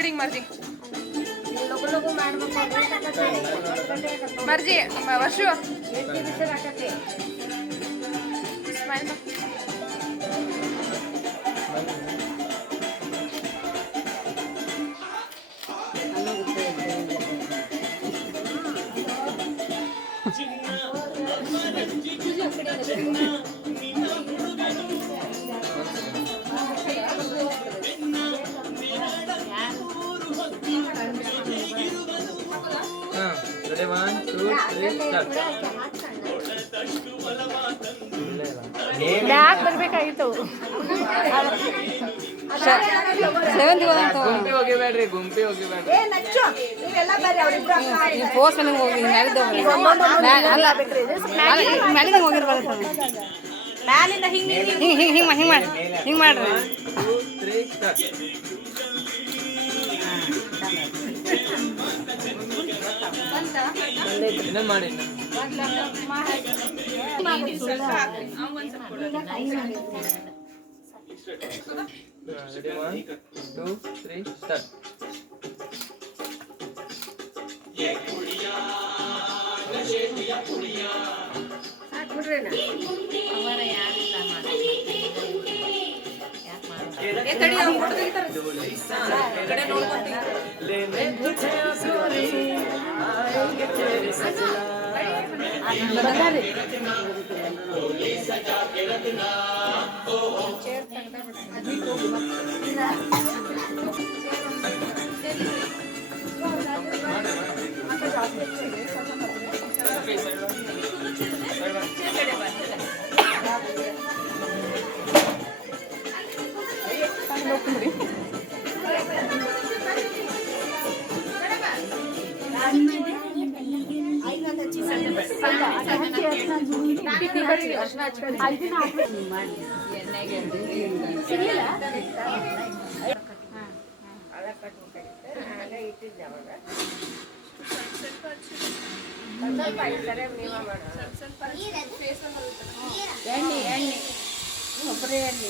Bidding ಮರ್ಜಿ ಲಗು ಲಗು ಮಾಡ್ಬೇಕು ಮರ್ಜಿ ಮ- ವರ್ಷು ಯಾಕೆ ಬರ್ಬೇಕಾಗಿತ್ತು? ಸೆವೆಂತ್ ಗುಂಪಿ ಹೋಗಿಬೇಡ್ರಿ ಗುಂಪಿ ಹೋಗಿಬೇಡ್ರಿ ಪೋಸ್ಟ್ ಮನೆಗೆ ಹೋಗಿ ಮ್ಯಾಲಿದ್ದ ಅಲ್ಲ ಮ್ಯಾಲಿಂದ ಹೋಗಿರ್ಬಾರ್ದು ಮ್ಯಾಲಿಂದ ಹಿಂಗೆ ಹಿಂಗೆ ಹಿಂಗೆ. ಹಿಂಗೆ ಹಿಂಗೆ ಮಾಡಿ ಹಿಂಗೆ ಮಾಡ್ರಿ. ಸ್ಟಾರ್ಟ್ ಇನ್ನೊಂದು ಮಾಡಿ ಇನ್ನೊಂದು. Ready one two three start ಏ ತಡಿ ಅವ್ರು ಫೋಟೋ ತೆಗಿತಾರೆ ಈ ಕಡೆ ನೋಡ್ಕೊಂತೀನಿ ಎಣ್ಣೆ ಎಣ್ಣೆ ಕೊಬ್ಬರಿ ಎಣ್ಣೆ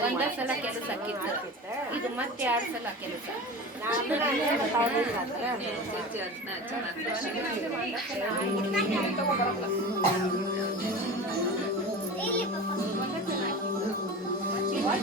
ಒಂದೇ ಸಲ ಕೆಲಸ ಇದು ಮತ್ತೆ ಎರಡು ಸಲ ಕೆಲಸ. ಒನ್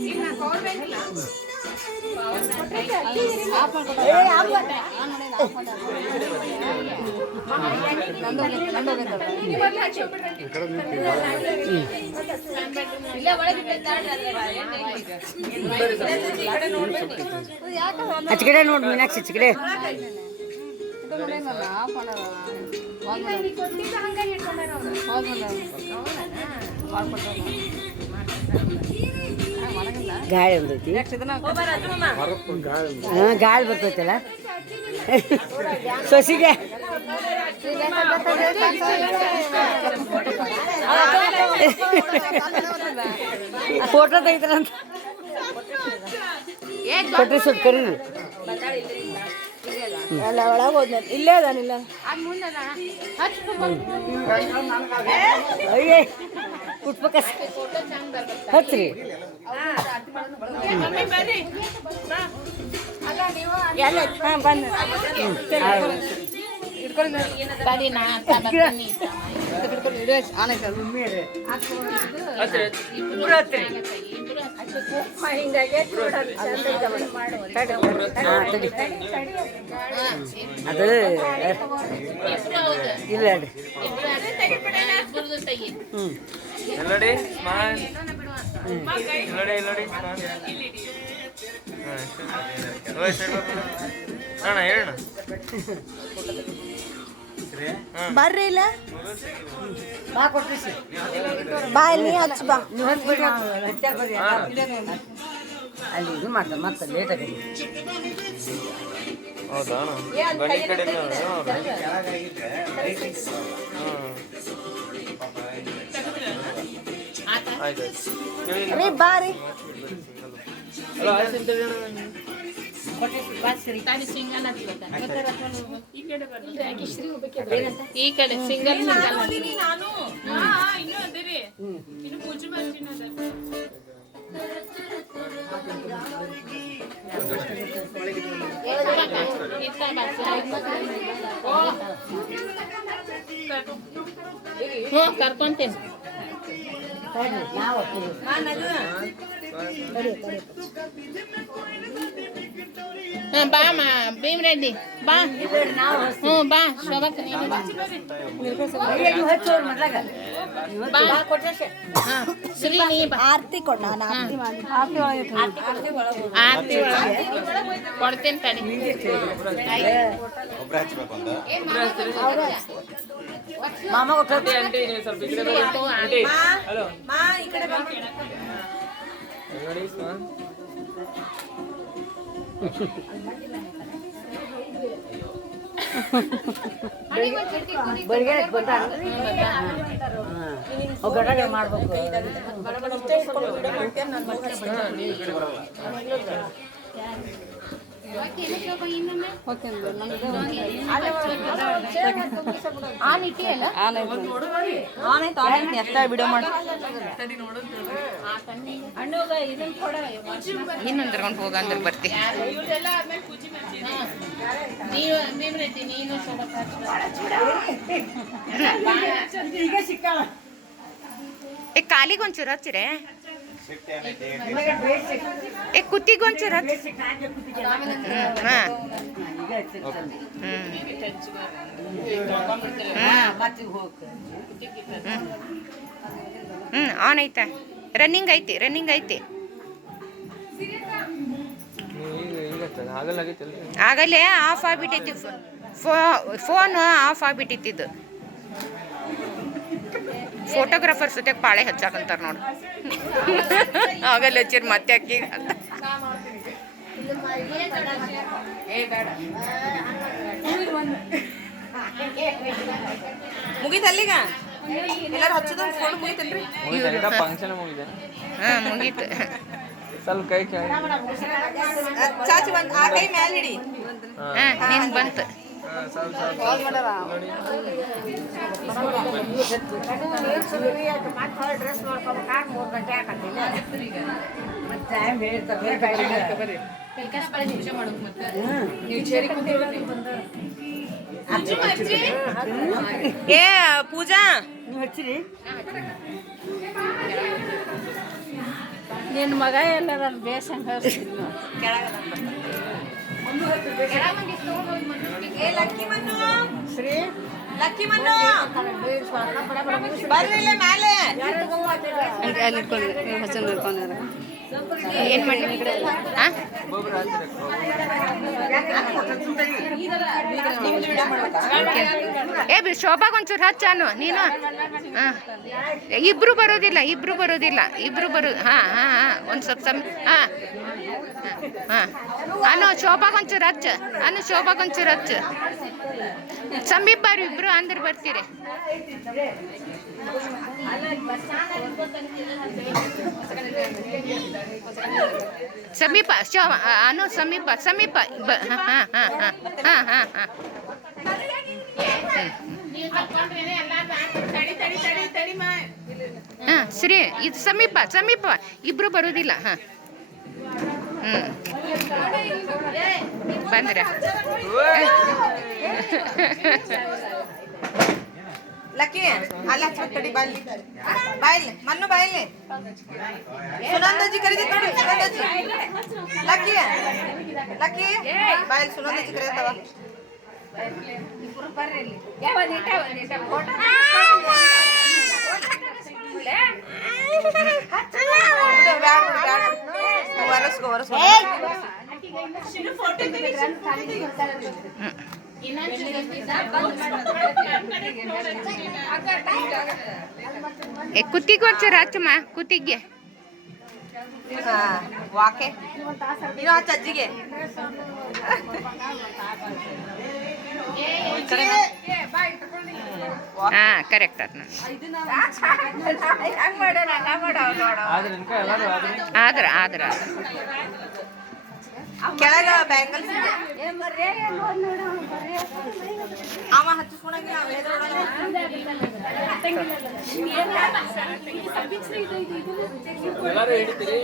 ಈಗ ನಾ ಪವರ್ ಬ್ಯಾಂಕ್ ಇಲ್ಲ ಆಫ್ ಮಾಡಿಬಿಟ್ರೆ ನಂದು ನಂದು ಹೋಗಿದ್ದಲ್ಲ ನೀವು ಮೊದ್ಲು ಹಚ್ಚಿ ಹೋಗ್ಬಿಡ್ರಿ ಇಲ್ಲ ಒಳಗೆ ಬೆದ್ದಾಡ್ರಿ ಈ ಕಡೆ ನೋಡ್ಬೇಕು ಆಚೆ ಕಡೆ ನೋಡಿ ಮೀನಾಕ್ಷಿ ಆಚೆ ಕಡೆ ಇದು ಗಾಳಿ ಇದನ್ನ ಹಾಂ ಗಾಳಿ ಬರ್ತೈತಲ್ಲ. ಸೊಸಿಗೆ. ಫೋಟೋ ತೆಗಿತಾರಂತ. ಕೊಟ್ರಿ ಸುಟ್ಕರಿ ಕರಿ ಅಲ್ಲ ಒಳಗೆ ಹೋದ್ನ. ಇಲ್ಲೇ ಅದಾನಿಲ್ಲ ಅಯ್ಯೇ. ಪುಷ್ಪಕ ಹಚ್ಚ್ರಿ ಹಾಂ ಬಂದು. ಬರ್ತೀನಿ. ಅದು. ಇಲ್ಲ ಹ್ಞೂ ಎಲ್ಲಡಿ ಸ್ಮೈಲ್ ಎಲ್ಲಡಿ ಎಲ್ಲಡಿ ಹೇಳಣ್ಣ. ಬರ್ರಿ ಇಲ್ಲ? ಬಾ ನೀ ಹಚ್ಚ ಬಾ. ಅಲ್ಲಿ ಇದು ಮಾಡ್ತಾರೆ ಮತ್ತೆ ಲೇಟ್ ಆಗಿದೆ ಹೌದಾ? ಬನ್ನಿ ಕಡೆ ಆಯ್ತು. ರೀ ಈ ಕಡೆ ಸಿಂಗಲ್ ಸಿಂಗಲ್. ನಾನು ಹಾ ಇನ್ನೂ ಅದೇರಿ ಇನ್ನು ಪೂಜೆ ಮಾಡ್ತೀನಿ ಹ್ಞೂ ಕರ್ಕೊಂತೀನಿ. ಹಾಂ ಬಾ ಮಾ ಭೀಮ್ ರೆಡ್ಡಿ ಬಾ. ಹ್ಞೂ ಬಾ ಶೋಭಕ್ಕ ನೀನು ಬಾ. ಬಾ. ಹಾಂ ಶ್ರೀ ನೀ ಬಾ. ಆರತಿ ಕೊಡ ನಾನು ಆರತಿ ಮಾಡಿ ಆರತಿ ಒಳಗೆ ಕೊಡ್ತೀನಿ ತಡಿ. ಒಬ್ರು ಹಚ್ಬೇಕು ಅಂತ ಮಾಮ ಆಂಟಿ ಆಂಟಿ ನೀವು ಸ್ವಲ್ಪ ಈ ಕಡೆ ಬನ್ನಿ. ಆಂಟಿ ಹಲೋ ಮಾ ಈ ಕಡೆ ಬಾ ಗಡಗಡೆ ಮಾಡ್ಬೇಕು ಇಟ್ಟಿಯಲ್ಲ ವಿಡಿಯೋ ಮಾಡಿ ನೀನು ಶೋಭಕ್ಕ ಏ ಕಾಲಿಗೊಂಚೂರು ಹಚ್ಚಿರೆ. ಏ, ಕುತ್ತಿಗೆ ಒಂಚೂರು ಹಾಂ. ಹ್ಞೂ ಆನ್ ಐತೆ. ರನ್ನಿಂಗ್ ಐತಿ ರನ್ನಿಂಗ್ ಐತಿ. ಆಗಲ್ಲೇ, ಆಫ್ ಆಗ್ಬಿಟ್ಟೈತಿ ಫೋನ್, ಆಫ್ ಆಗ್ಬಿಟ್ಟಿತ್ತು ಫೋಟೋಗ್ರಾಫರ್ ಜೊತೆ ಪಾಳೆ ಹಚ್ಚಾಕಂತಾರ ನೋಡು. ಆಗಲ್ಲ ಹಚ್ಚಿರ್ ಮತ್ತೆ ಅಕ್ಕಿ. ಮುಗಿತಲ್ಲಿಗ? ಎಲ್ಲ ಹಚ್ಚೋದು ಫೋನ್ ಮುಗಿತಲ್ರಿ? ಮುಗಿದ ಫಂಕ್ಷನ್ ಮುಗಿದೆ ಹಾಂ ಮುಗೀತು. ಸ್ವಲ್ಪ ಕೈ ಚಾಚಿ ಆ ಕೈ ಮ್ಯಾಲಿಡಿ ಹಾ. ಹಾಂ ನಿನ್ ಬಂತು. ಏ ಪೂಜಾ? ಹಚ್ಚಿರಿ ನಿನ್ನ ಮಗ ಎಲ್ಲ ಎಲ್ಲರ ಬೇಸಂಗ ಏ ಲಕ್ಕಿ ಮನ್ನು. ಶ್ರೀ? ಲಕ್ಕಿ ಏನು ಮಾಡಿ ಏ ಬಿ ಶೋಭಾಗ ಒಂಚೂರು ಹಚ್ಚಾನು ನೀನು? ಹಾಂ. ಇಬ್ರು ಬರೋದಿಲ್ಲ ಇಬ್ರು ಬರೋದಿಲ್ಲ. ಇಬ್ರು ಬರೋ ಹಾಂ ಹಾಂ ಹಾಂ. ಒಂದು ಸ್ವಲ್ಪ ಸಮ ಹಾಂ. ಹಾಂ. ಅನು ಶೋಭಾಗ್ ಒಂಚೂರು ಹಚ್ಚ. ಅನು ಶೋಭಾಗ್ ಒಂಚೂರು ಹಚ್ಚ. ಸಮೀಪ ಇಬ್ರು ಅಂದ್ರೆ ಬರ್ತೀರಿ. ಸಮೀಪ ಶೋ ಅನು ಸಮೀಪ ಸಮೀಪ ಹಾಂ ಹಾಂ ಹಾಂ ಹಾಂ ಹಾಂ ಹಾಂ ಹಾಂ ಶ್ರೀ, ಇದು ಸಮೀಪ ಸಮೀಪ ಇಬ್ರು ಬರೋದಿಲ್ಲ, ಹಾಂ. ಹ್ಞೂ ಬಂದ್ರ ಲಕ್ಕಿ ಅಲ್ಲ ಕಡಿ ಬಾಯ್ಲಿ ಬಾಯ್ಲಿ ಮಣ್ಣು ಬಾಯ್ಲಿ ಸುನಂದಜ್ಜಿ ಕರೀತಿ ನೋಡಿ ಸುನಂದಜ್ಜಿ ಲಕ್ಕಿ ಲಕ್ಕಿ ಬಾಯ್ಲಿ ಸುನಂದಜ್ಜಿ ಕರೀತಾವ ಬಿಡು, ಬ್ಯಾಡ ಬಿಡು, ಬ್ಯಾಡ ಬಿಡು. ಒರೆಸ್ಕೊ ಒರೆಸ್ಕೊ. ಏ ಕುತ್ತಿಗೆ ಒಂಚೂರು ರಾಚಮ್ಮ ಕುತ್ತಿಗೆ. ಹಾ ವಾಕೆ. ಇರೋ ಹಚ್ಚ ಅಜ್ಜಿಗೆ ಹಾಂ ಕರೆಕ್ಟ್ ಆದ್ರ ಆದ್ರ ಆದ್ರ. ಕೆಳಗ ಬ್ಯಾಂಗಲ್ಸ್ ಇದೆ. ಅವ ಹಚ್ಚಿಸ್ಕೊಳಂಗಿಲ್ಲ ಎಲ್ಲ ಎದುರು ಎಲ್ಲರೂ ಹಿಡಿತೀರಿ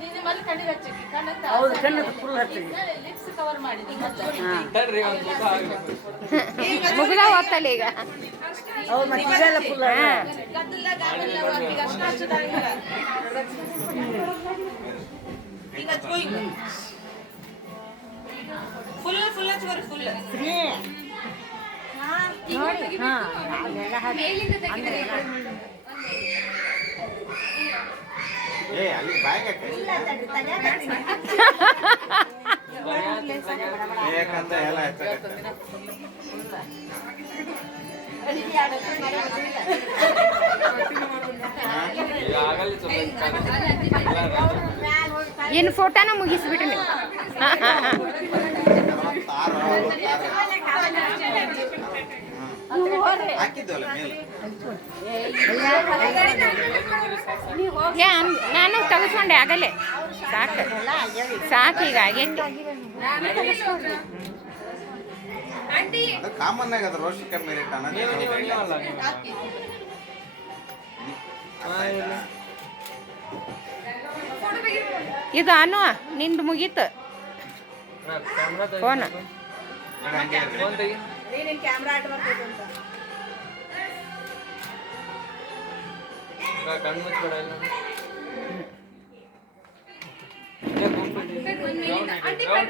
ಇಲ್ಲಿಬ್ರು ನೀವು ಕರೆಕ್ಟ್ ತಡ್ರಿ ಒಂದು ಫೋಟೋ ಆಗ್ಬೇಕು ಮುಗ್ದ ಹೋಗ್ತಲ್ಲ ಈಗ. ಹಾಂ. ಈಗ ಹಚ್ಕೋ ಈಗ. ಫುಲ್ ಫುಲ್ ಹಚ್ಕೋರಿ ಫುಲ್ ಏ ಅಲ್ಲಿ ಬ್ಯಾಗ್ ಯಾಕಂದ್ರೆ ಏನು ಫೋಟೋನ ಮುಗಿಸ್ಬಿಟ್ರಿ ನೀವು. ಹಾಕಿದ್ವಲ್ಲ ಮೇಲೆ. ನಾನು ತಗಸ್ಕೊಂಡೆ ಆಗಲೇ. ಸಾಕು. ಸಾಕು ಈಗ ಆಗೈತಿ ಕಾಮನ್ ಇದು ಅನು ನಿಂದು ಮುಗೀತು. Camera phone. ಫೋನ್ ಕಣ್ಣು ಮುಚ್ಬೇಡ ಇಲ್ಲ ಇದೇ ಗುಂಪು ಇದೆ. ರೌಂಡ್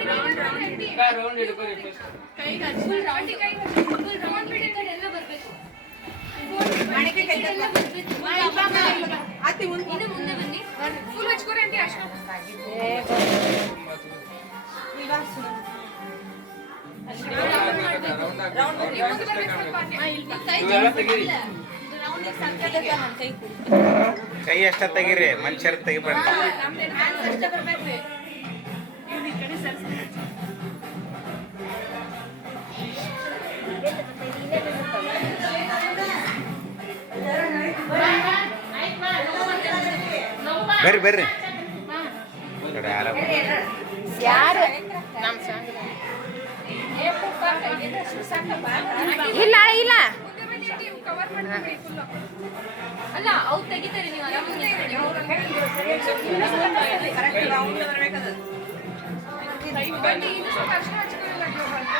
ರೌಂಡ್ ರೌಂಡ್ ಈಗ ರೌಂಡ್ ಹಿಡ್ಕೊರಿ ಫಸ್ಟ್ ಅತ್ತಿ ಮುಂದೆ ಇವೆಲ್ಲ ತೆಗೀರಿ ಕೈ ಅಷ್ಟ ತೆಗೀರಿ ಮನುಷ್ಯರ ತೆಗಿಬೇಡ್ರಿ ಬರ್ರಿ ಬರ್ರಿ. ಕಡೆ ಯಾರ? ಇಲ್ಲ ಇಲ್ಲ. ಅಲ್ಲ ಅವ್ರು ತೆಗಿತಾರೆ ನೀವು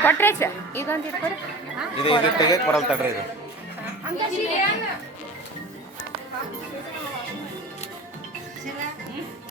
ಕೊಟ್ರೆ ಸರ್ ಇದೊಂದು ಇಟ್ಕೊರಿ ಇದು ಇದು ಬರಲ್ಲ ತಡ್ರಿ ಇದು.